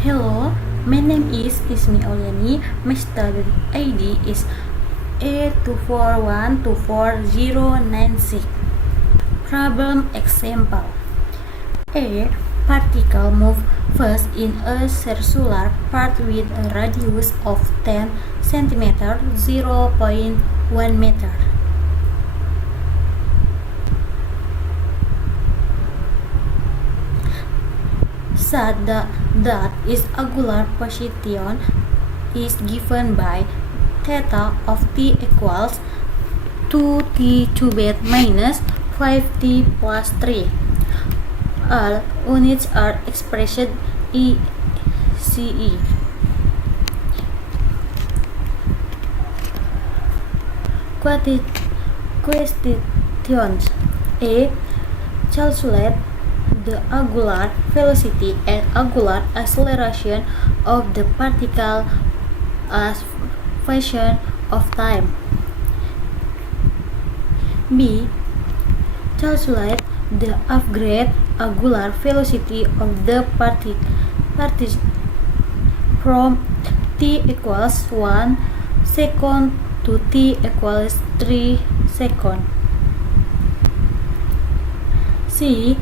Hello, my name is Ismi Auliani. My study ID is A241249096. Problem example. A particle moves first in a circular path with a radius of 10 cm, 0.1 meter. Such that its angular position is given by theta of t equals 2t cubed minus 5t plus 3. All units are expressed ECE. Questions. A. Calculate the angular velocity and angular acceleration of the particle as function of time. B. Calculate the average angular velocity of the particle from t equals 1 second to t equals 3 seconds. C.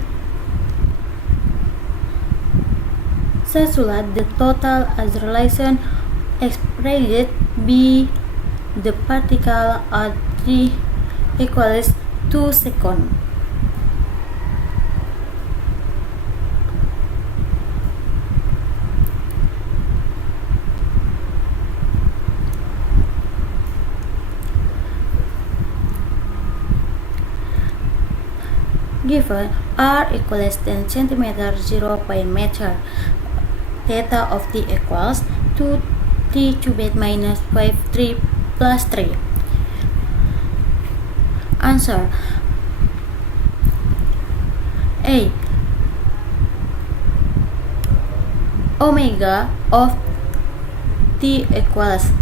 Calculate the total acceleration expressed by the particle at t equals 2 seconds. Given r equals 10 cm, 0 meter, theta of t equals 2t cubed minus 5t plus 3. Answer. A. Omega of t equals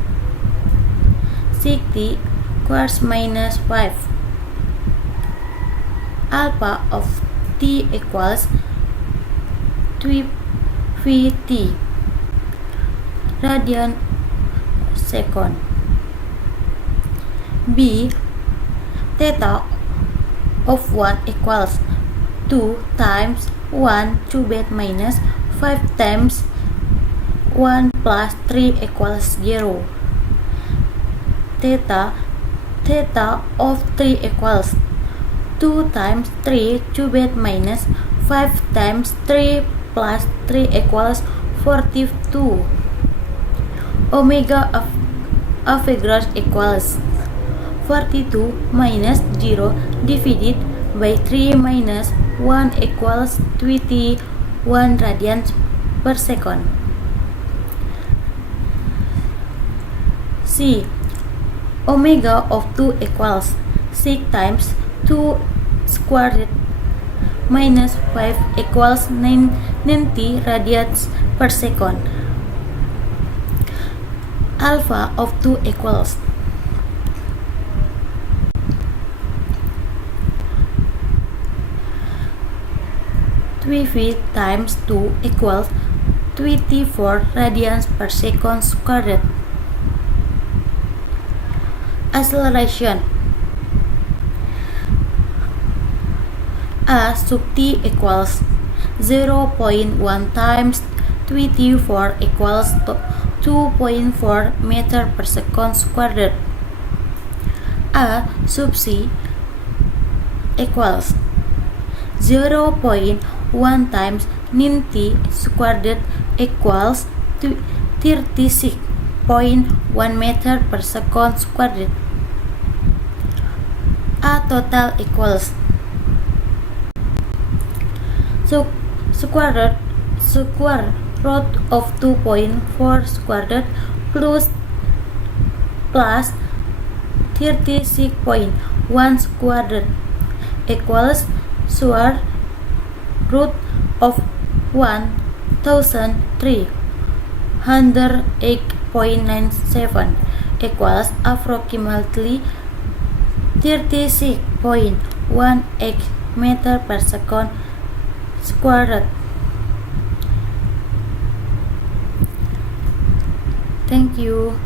6t squared minus 5. Alpha of t equals 2vt radian second. B. Theta of 1 equals 2 times 1 cubed minus 5 times 1 plus 3 equals 0. Theta of 3 equals 2 times 3 cubed minus 5 times 3 plus 3 equals 42. Omega of average equals 42 minus 0 divided by 3 minus 1 equals 21 radians per second. C. Omega of 2 equals 6 times 2 squared minus 5 equals 90 radians per second. Alpha of 2 equals 3v times 2 equals 24 radians per second squared. Acceleration. A sub t equals 0.1 times 24 equals 2.4 meter per second squared. A sub c equals 0.1 times 90 squared equals 36.1 meter per second squared. A total equals square root of 2.4 squared plus 36.1 squared equals square root of 1003.97 equals approximately 36.18 meter per second squared. Thank you.